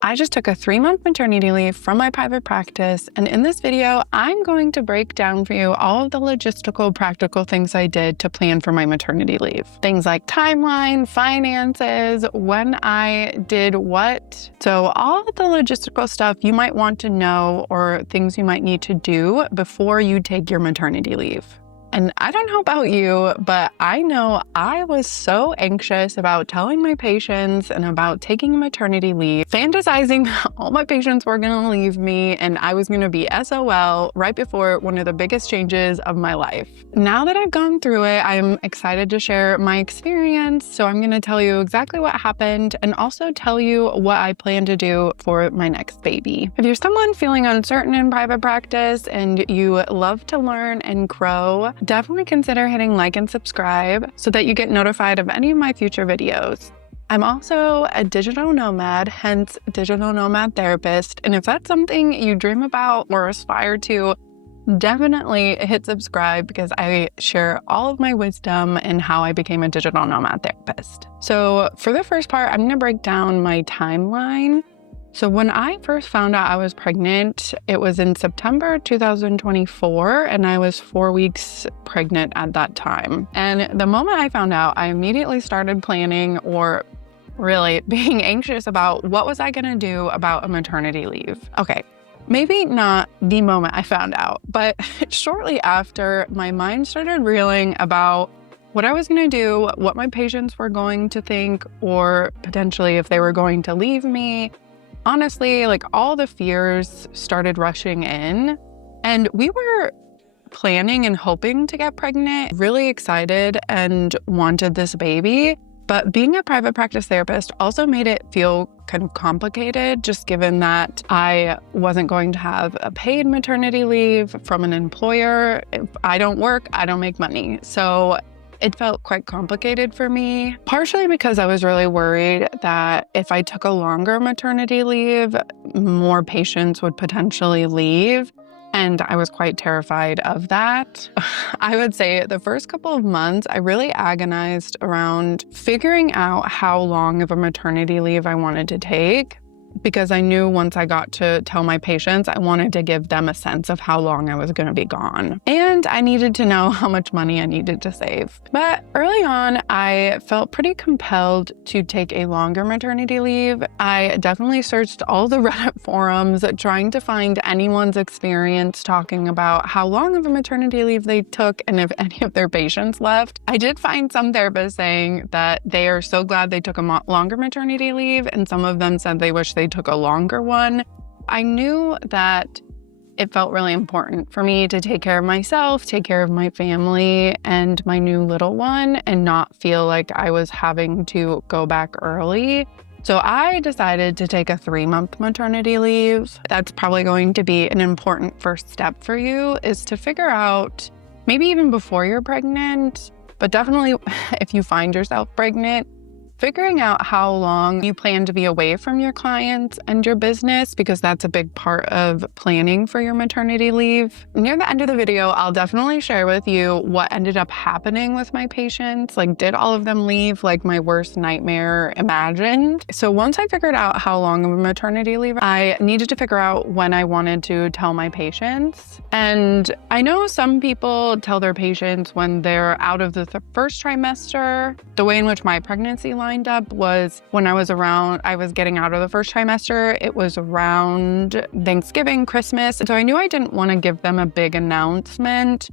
I just took a 3-month maternity leave from my private practice, and in this video, I'm going to break down for you all of the logistical, practical things I did to plan for my maternity leave. Things like timeline, finances, when I did what. So all of the logistical stuff you might want to know or things you might need to do before you take your maternity leave. And I don't know about you, but I know I was so anxious about telling my patients and about taking maternity leave, fantasizing all my patients were going to leave me and I was going to be SOL right before one of the biggest changes of my life. Now that I've gone through it, I'm excited to share my experience. So I'm going to tell you exactly what happened and also tell you what I plan to do for my next baby. If you're someone feeling uncertain in private practice and you love to learn and grow, definitely consider hitting like and subscribe so that you get notified of any of my future videos. I'm also a digital nomad, hence digital nomad therapist. And if that's something you dream about or aspire to, definitely hit subscribe because I share all of my wisdom and how I became a digital nomad therapist. So for the first part, I'm going to break down my timeline. So when I first found out I was pregnant, it was in September 2024, and I was 4 weeks pregnant at that time. And the moment I found out, I immediately started planning or really being anxious about what was I going to do about a maternity leave. Okay, maybe not the moment I found out, but shortly after, my mind started reeling about what I was going to do, what my patients were going to think, or potentially if they were going to leave me. Honestly, like all the fears started rushing in, and we were planning and hoping to get pregnant, really excited and wanted this baby. But being a private practice therapist also made it feel kind of complicated, just given that I wasn't going to have a paid maternity leave from an employer. If I don't work, I don't make money. So it felt quite complicated for me, partially because I was really worried that if I took a longer maternity leave, more patients would potentially leave. And I was quite terrified of that. I would say the first couple of months, I really agonized around figuring out how long of a maternity leave I wanted to take, because I knew once I got to tell my patients, I wanted to give them a sense of how long I was going to be gone. And I needed to know how much money I needed to save. But early on, I felt pretty compelled to take a longer maternity leave. I definitely searched all the Reddit forums, trying to find anyone's experience talking about how long of a maternity leave they took and if any of their patients left. I did find some therapists saying that they are so glad they took a longer maternity leave, and some of them said they wish they took a longer one. I knew that it felt really important for me to take care of myself, take care of my family and my new little one, and not feel like I was having to go back early. So I decided to take a 3-month maternity leave. That's probably going to be an important first step for you, is to figure out, maybe even before you're pregnant, but definitely if you find yourself pregnant, figuring out how long you plan to be away from your clients and your business, because that's a big part of planning for your maternity leave. Near the end of the video, I'll definitely share with you what ended up happening with my patients. Like, did all of them leave like my worst nightmare imagined? So once I figured out how long of a maternity leave, I needed to figure out when I wanted to tell my patients. And I know some people tell their patients when they're out of the first trimester. The way in which my pregnancy lined up was when I was getting out of the first trimester. It was around Thanksgiving, Christmas. And so I knew I didn't want to give them a big announcement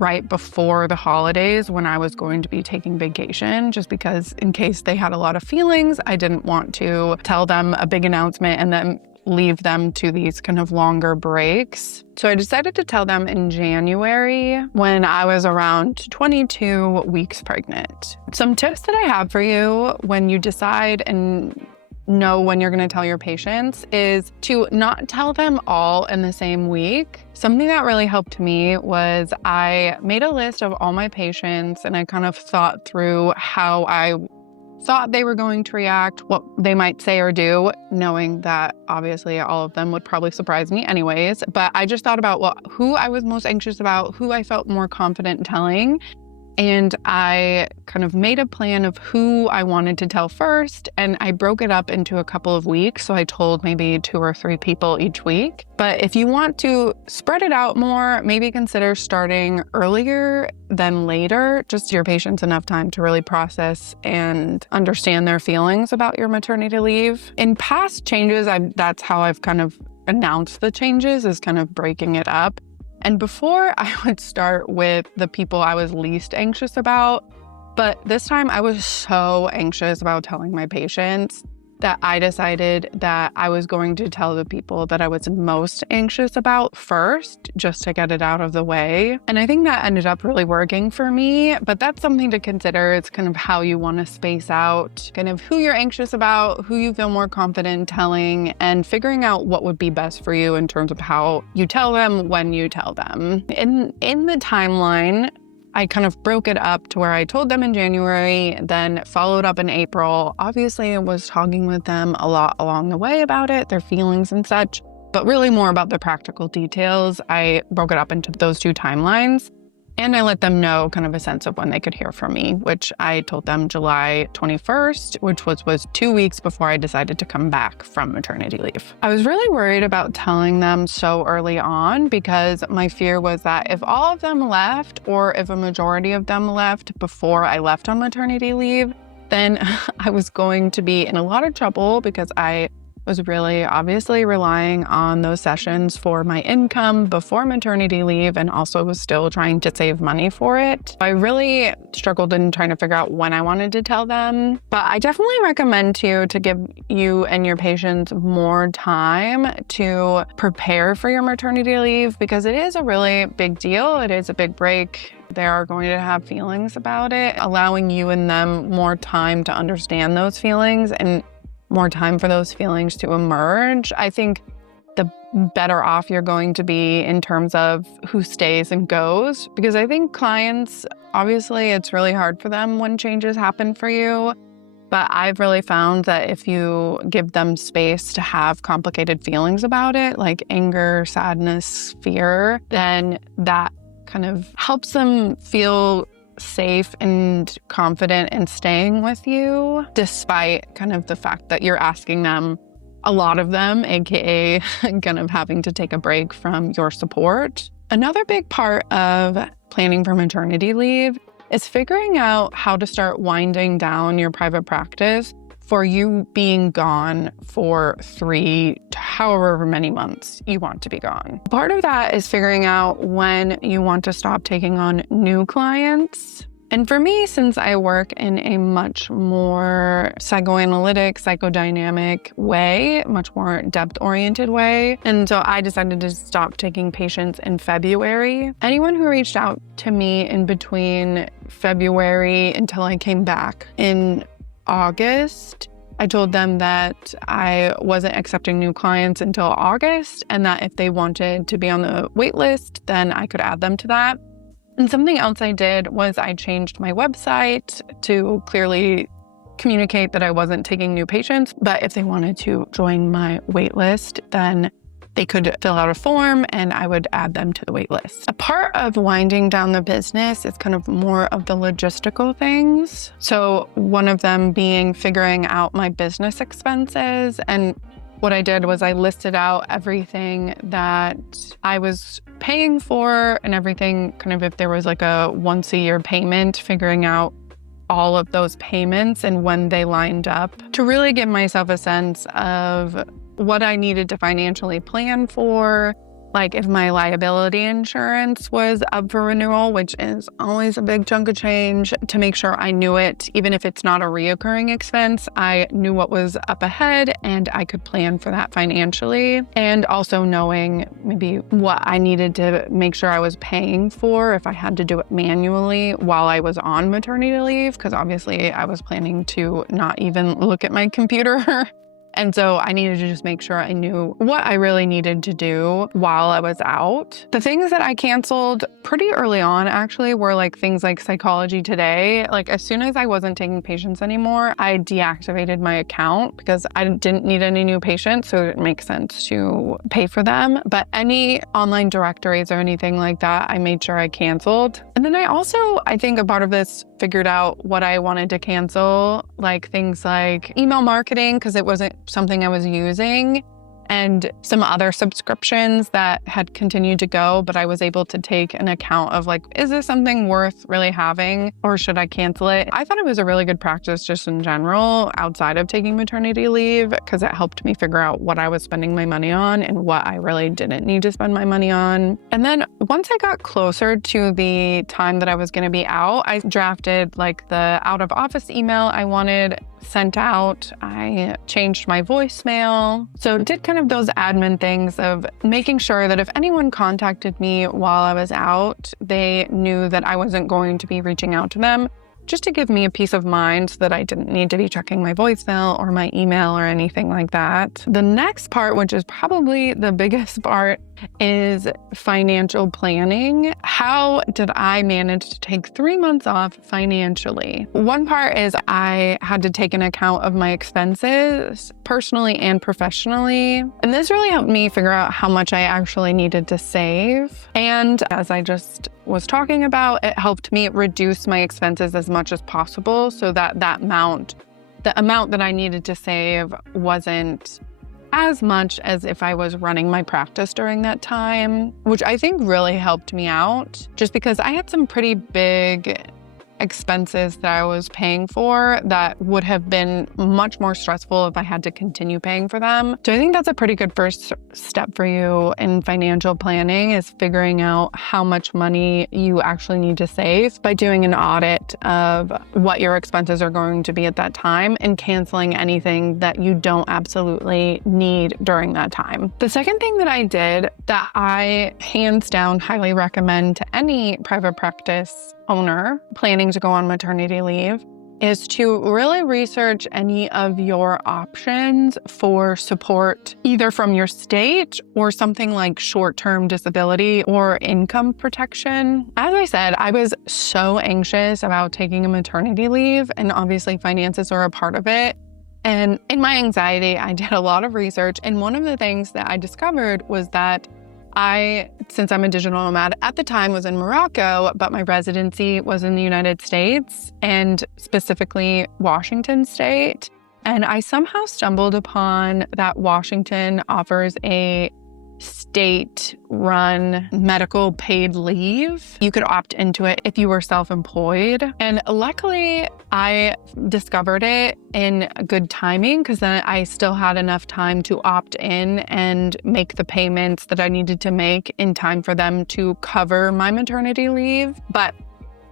right before the holidays when I was going to be taking vacation, just because in case they had a lot of feelings, I didn't want to tell them a big announcement and then leave them to these kind of longer breaks. So I decided to tell them in January when I was around 22 weeks pregnant. Some tips that I have for you when you decide and know when you're going to tell your patients is to not tell them all in the same week. Something that really helped me was I made a list of all my patients and I kind of thought through how I thought they were going to react, what they might say or do, knowing that obviously all of them would probably surprise me anyways. But I just thought about who I was most anxious about, who I felt more confident telling. And I kind of made a plan of who I wanted to tell first, and I broke it up into a couple of weeks. So I told maybe 2 or 3 people each week. But if you want to spread it out more, maybe consider starting earlier than later, just to give your patients enough time to really process and understand their feelings about your maternity leave. In past changes, that's how I've kind of announced the changes, is kind of breaking it up. And before, I would start with the people I was least anxious about. But this time I was so anxious about telling my patients that I decided that I was going to tell the people that I was most anxious about first, just to get it out of the way. And I think that ended up really working for me, but that's something to consider. It's kind of how you want to space out kind of who you're anxious about, who you feel more confident telling, and figuring out what would be best for you in terms of how you tell them, when you tell them. In the timeline, I kind of broke it up to where I told them in January, then followed up in April. Obviously, I was talking with them a lot along the way about it, their feelings and such, but really more about the practical details. I broke it up into those 2 timelines. And I let them know kind of a sense of when they could hear from me, which I told them July 21st, which was 2 weeks before I decided to come back from maternity leave. I was really worried about telling them so early on because my fear was that if all of them left, or if a majority of them left before I left on maternity leave, then I was going to be in a lot of trouble because I was really obviously relying on those sessions for my income before maternity leave, and also was still trying to save money for it. I really struggled in trying to figure out when I wanted to tell them, but I definitely recommend to give you and your patients more time to prepare for your maternity leave, because it is a really big deal. It is a big break. They are going to have feelings about it. Allowing you and them more time to understand those feelings and more time for those feelings to emerge, I think the better off you're going to be in terms of who stays and goes. Because I think clients, obviously it's really hard for them when changes happen for you. But I've really found that if you give them space to have complicated feelings about it, like anger, sadness, fear, then that kind of helps them feel safe and confident in staying with you, despite kind of the fact that you're asking them, a lot of them, aka kind of having to take a break from your support. Another big part of planning for maternity leave is figuring out how to start winding down your private practice for you being gone for 3 to however many months you want to be gone. Part of that is figuring out when you want to stop taking on new clients. And for me, since I work in a much more psychoanalytic, psychodynamic way, much more depth-oriented way, and so I decided to stop taking patients in February. Anyone who reached out to me in between February until I came back in August, I told them that I wasn't accepting new clients until August, and that if they wanted to be on the wait list, then I could add them to that. And something else I did was I changed my website to clearly communicate that I wasn't taking new patients, but if they wanted to join my wait list, then they could fill out a form and I would add them to the wait list. A part of winding down the business is kind of more of the logistical things. So one of them being figuring out my business expenses. And what I did was I listed out everything that I was paying for and everything, kind of if there was like a once a year payment, figuring out all of those payments and when they lined up to really give myself a sense of what I needed to financially plan for, like if my liability insurance was up for renewal, which is always a big chunk of change, to make sure I knew it, even if it's not a reoccurring expense, I knew what was up ahead and I could plan for that financially. And also knowing maybe what I needed to make sure I was paying for if I had to do it manually while I was on maternity leave, because obviously I was planning to not even look at my computer And so I needed to just make sure I knew what I really needed to do while I was out. The things that I canceled pretty early on actually were like things like Psychology Today. Like as soon as I wasn't taking patients anymore, I deactivated my account because I didn't need any new patients. So it makes sense to pay for them. But any online directories or anything like that, I made sure I canceled. And then I think a part of this figured out what I wanted to cancel, like things like email marketing, because it wasn't something I was using, and some other subscriptions that had continued to go, but I was able to take an account of like, is this something worth really having or should I cancel it? I thought it was a really good practice just in general outside of taking maternity leave because it helped me figure out what I was spending my money on and what I really didn't need to spend my money on. And then once I got closer to the time that I was going to be out, I drafted like the out of office email I wanted sent out. I changed my voicemail. So did kind of those admin things of making sure that if anyone contacted me while I was out, they knew that I wasn't going to be reaching out to them, just to give me a peace of mind so that I didn't need to be checking my voicemail or my email or anything like that. The next part, which is probably the biggest part, is financial planning. How did I manage to take 3 months off financially? One part is I had to take an account of my expenses personally and professionally. And this really helped me figure out how much I actually needed to save. And as I just was talking about, it helped me reduce my expenses as much as possible so that the amount that I needed to save wasn't as much as if I was running my practice during that time, which I think really helped me out just because I had some pretty big expenses that I was paying for that would have been much more stressful if I had to continue paying for them. So I think that's a pretty good first step for you in financial planning, is figuring out how much money you actually need to save by doing an audit of what your expenses are going to be at that time and canceling anything that you don't absolutely need during that time. The second thing that I did that I hands down highly recommend to any private practice owner planning to go on maternity leave is to really research any of your options for support, either from your state or something like short-term disability or income protection. As I said, I was so anxious about taking a maternity leave, and obviously finances are a part of it. And in my anxiety, I did a lot of research, and one of the things that I discovered was that since I'm a digital nomad, at the time was in Morocco, but my residency was in the United States and specifically Washington State. And I somehow stumbled upon that Washington offers a state-run medical paid leave. You could opt into it if you were self-employed. And luckily, I discovered it in good timing because then I still had enough time to opt in and make the payments that I needed to make in time for them to cover my maternity leave. But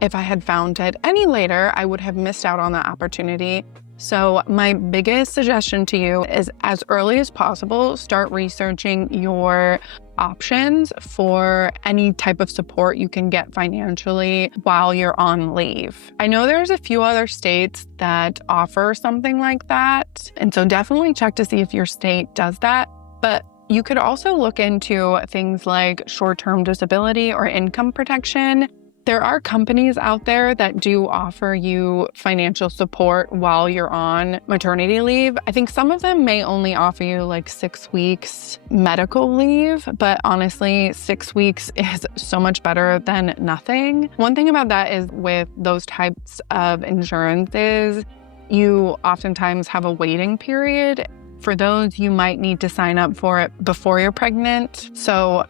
if I had found it any later, I would have missed out on that opportunity. So my biggest suggestion to you is, as early as possible, start researching your options for any type of support you can get financially while you're on leave. I know there's a few other states that offer something like that, and so definitely check to see if your state does that. But you could also look into things like short-term disability or income protection. There are companies out there that do offer you financial support while you're on maternity leave. I think some of them may only offer you like 6 weeks medical leave, but honestly, 6 weeks is so much better than nothing. One thing about that is with those types of insurances, you oftentimes have a waiting period. For those, you might need to sign up for it before you're pregnant. So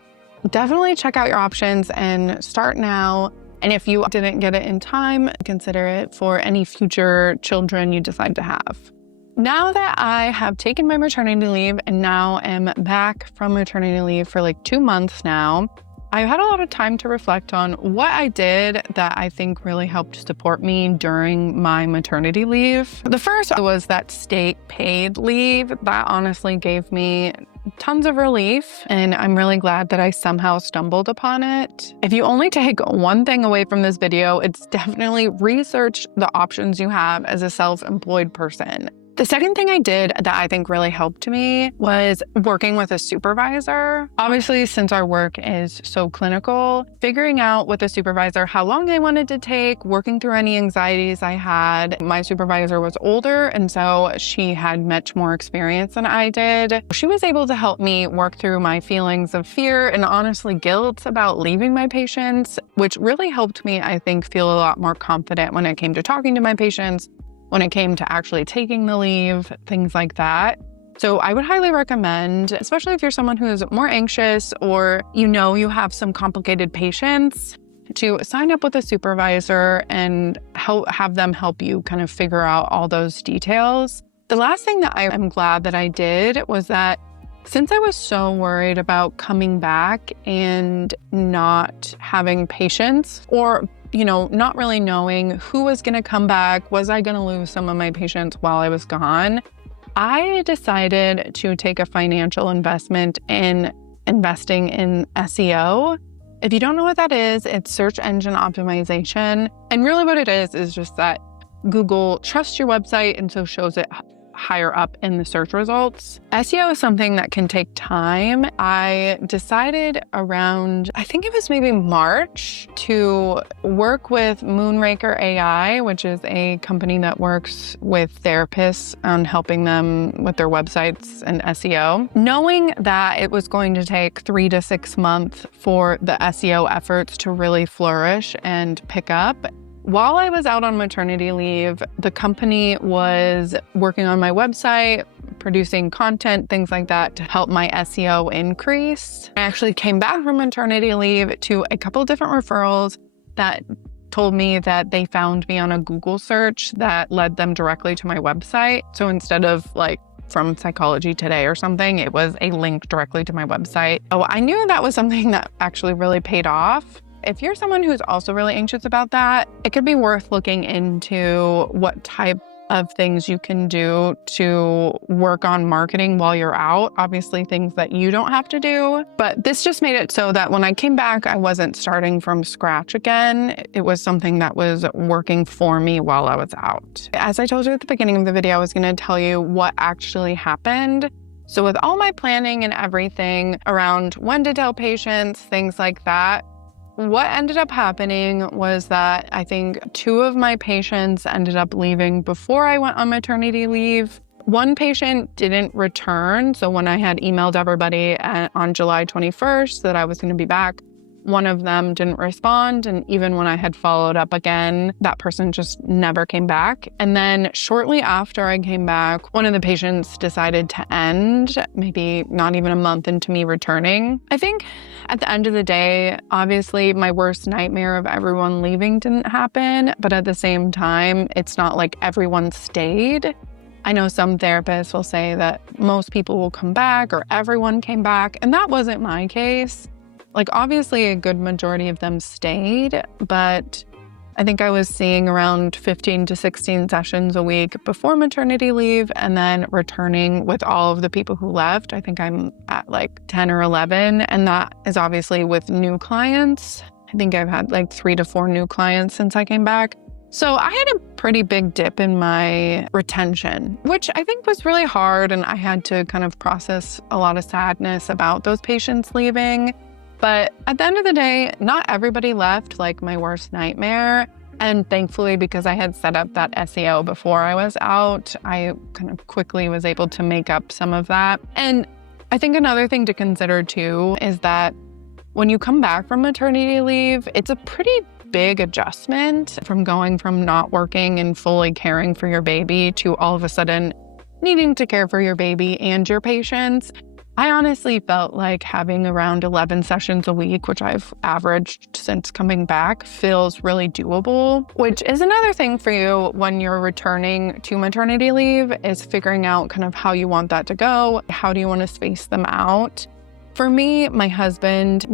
definitely check out your options and start now. And if you didn't get it in time, consider it for any future children you decide to have. Now that I have taken my maternity leave and now am back from maternity leave for like 2 months now, I've had a lot of time to reflect on what I did that I think really helped support me during my maternity leave. The first was that state paid leave. That honestly gave me tons of relief, and I'm really glad that I somehow stumbled upon it. If you only take one thing away from this video, it's definitely research the options you have as a self-employed person. The second thing I did that I think really helped me was working with a supervisor. Obviously, since our work is so clinical, figuring out with a supervisor how long they wanted to take, working through any anxieties I had. My supervisor was older, and so she had much more experience than I did. She was able to help me work through my feelings of fear and honestly guilt about leaving my patients, which really helped me, I think, feel a lot more confident when it came to talking to my patients, when it came to actually taking the leave, things like that. So I would highly recommend, especially if you're someone who is more anxious or you have some complicated patients, to sign up with a supervisor and have them help you kind of figure out all those details. The last thing that I am glad that I did was that since I was so worried about coming back and not having patients, or not really knowing who was going to come back, was I going to lose some of my patients while I was gone, I decided to take a financial investment in investing in SEO. If you don't know what that is, it's search engine optimization. And really what it is just that Google trusts your website and so shows it higher up in the search results. SEO is something that can take time. I decided around, I think it was maybe March, to work with Moonraker AI, which is a company that works with therapists on helping them with their websites and SEO. Knowing that it was going to take 3 to 6 months for the SEO efforts to really flourish and pick up, while I was out on maternity leave, the company was working on my website, producing content, things like that to help my SEO increase. I actually came back from maternity leave to a couple of different referrals that told me that they found me on a Google search that led them directly to my website. So instead of from Psychology Today or something, it was a link directly to my website. Oh, I knew that was something that actually really paid off. If you're someone who's also really anxious about that, it could be worth looking into what type of things you can do to work on marketing while you're out. Obviously, things that you don't have to do. But this just made it so that when I came back, I wasn't starting from scratch again. It was something that was working for me while I was out. As I told you at the beginning of the video, I was going to tell you what actually happened. So with all my planning and everything around when to tell patients, things like that, what ended up happening was that I think 2 of my patients ended up leaving before I went on maternity leave. One patient didn't return. So when I had emailed everybody on July 21st that I was going to be back, one of them didn't respond. And even when I had followed up again, that person just never came back. And then shortly after I came back, one of the patients decided to end, maybe not even a month into me returning. I think at the end of the day, obviously my worst nightmare of everyone leaving didn't happen. But at the same time, it's not like everyone stayed. I know some therapists will say that most people will come back or everyone came back. And that wasn't my case. Obviously a good majority of them stayed, but I think I was seeing around 15 to 16 sessions a week before maternity leave and then returning with all of the people who left. I think I'm at 10 or 11, and that is obviously with new clients. I think I've had 3 to 4 new clients since I came back. So I had a pretty big dip in my retention, which I think was really hard, and I had to kind of process a lot of sadness about those patients leaving. But at the end of the day, not everybody left like my worst nightmare. And thankfully, because I had set up that SEO before I was out, I kind of quickly was able to make up some of that. And I think another thing to consider too is that when you come back from maternity leave, it's a pretty big adjustment from going from not working and fully caring for your baby to all of a sudden needing to care for your baby and your patients. I honestly felt like having around 11 sessions a week, which I've averaged since coming back, feels really doable, which is another thing for you when you're returning to maternity leave, is figuring out kind of how you want that to go. How do you want to space them out? For me, my husband,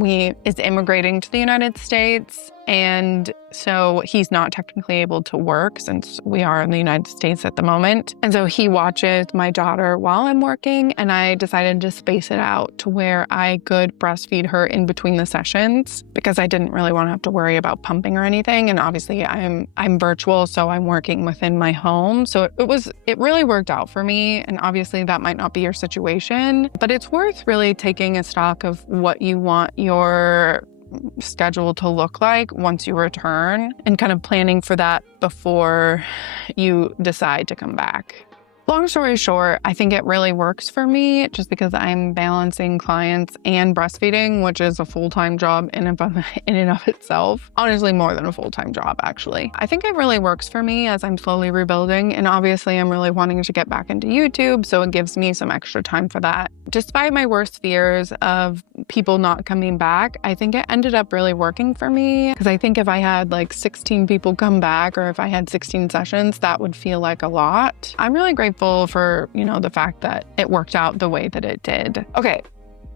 is immigrating to the United States. And so he's not technically able to work since we are in the United States at the moment. And so he watches my daughter while I'm working, and I decided to space it out to where I could breastfeed her in between the sessions because I didn't really want to have to worry about pumping or anything. And obviously I'm virtual, so I'm working within my home. So it really worked out for me. And obviously that might not be your situation, but it's worth really taking a stock of what you want your schedule to look like once you return and kind of planning for that before you decide to come back. Long story short, I think it really works for me just because I'm balancing clients and breastfeeding, which is a full-time job in and of itself. Honestly, more than a full-time job, actually. I think it really works for me as I'm slowly rebuilding. And obviously, I'm really wanting to get back into YouTube, so it gives me some extra time for that. Despite my worst fears of people not coming back, I think it ended up really working for me because I think if I had like 16 people come back or if I had 16 sessions, that would feel like a lot. I'm really grateful for, the fact that it worked out the way that it did. Okay.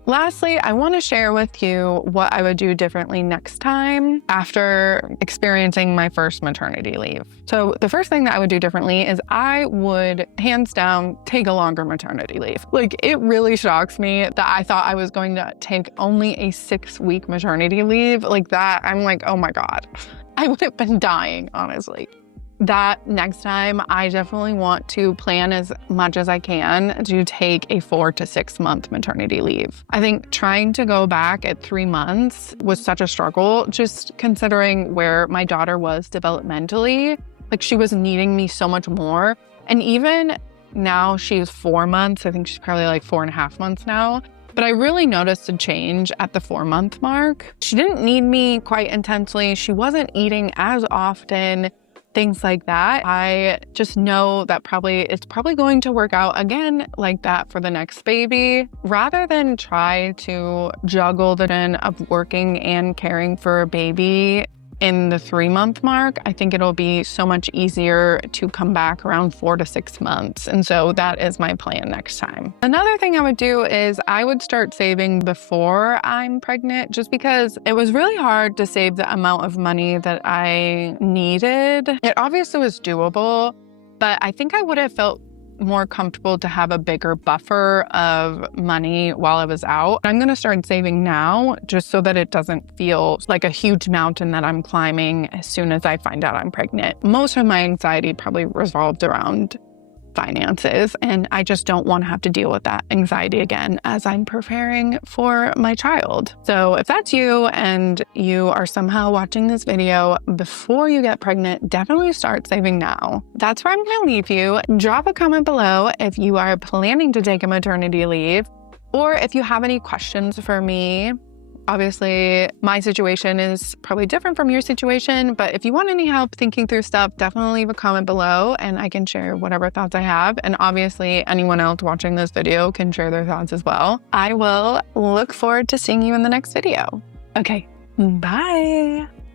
Lastly, I want to share with you what I would do differently next time after experiencing my first maternity leave. So the first thing that I would do differently is I would hands down take a longer maternity leave. Like, it really shocks me that I thought I was going to take only a 6-week maternity leave. Like that, I'm like, oh my God, I would have been dying, honestly. That next time, I definitely want to plan as much as I can to take a 4 to 6 month maternity leave. I think trying to go back at 3 months was such a struggle, just considering where my daughter was developmentally. Like, she was needing me so much more. And even now she's 4 months. I think she's probably like 4.5 months now. But I really noticed a change at the 4-month mark. She didn't need me quite intensely. She wasn't eating as often. Things like that. I just know that it's probably going to work out again like that for the next baby. Rather than try to juggle the den of working and caring for a baby in the 3-month mark, I think it'll be so much easier to come back around 4 to 6 months. And so that is my plan next time. Another thing I would do is I would start saving before I'm pregnant, just because it was really hard to save the amount of money that I needed. It obviously was doable, but I think I would have felt more comfortable to have a bigger buffer of money while I was out. I'm going to start saving now just so that it doesn't feel like a huge mountain that I'm climbing as soon as I find out I'm pregnant. Most of my anxiety probably revolved around finances, and I just don't want to have to deal with that anxiety again as I'm preparing for my child. So if that's you and you are somehow watching this video before you get pregnant, definitely start saving now. That's where I'm going to leave you. Drop a comment below if you are planning to take a maternity leave, or if you have any questions for me. Obviously, my situation is probably different from your situation, but if you want any help thinking through stuff, definitely leave a comment below and I can share whatever thoughts I have. And obviously, anyone else watching this video can share their thoughts as well. I will look forward to seeing you in the next video. Okay, bye.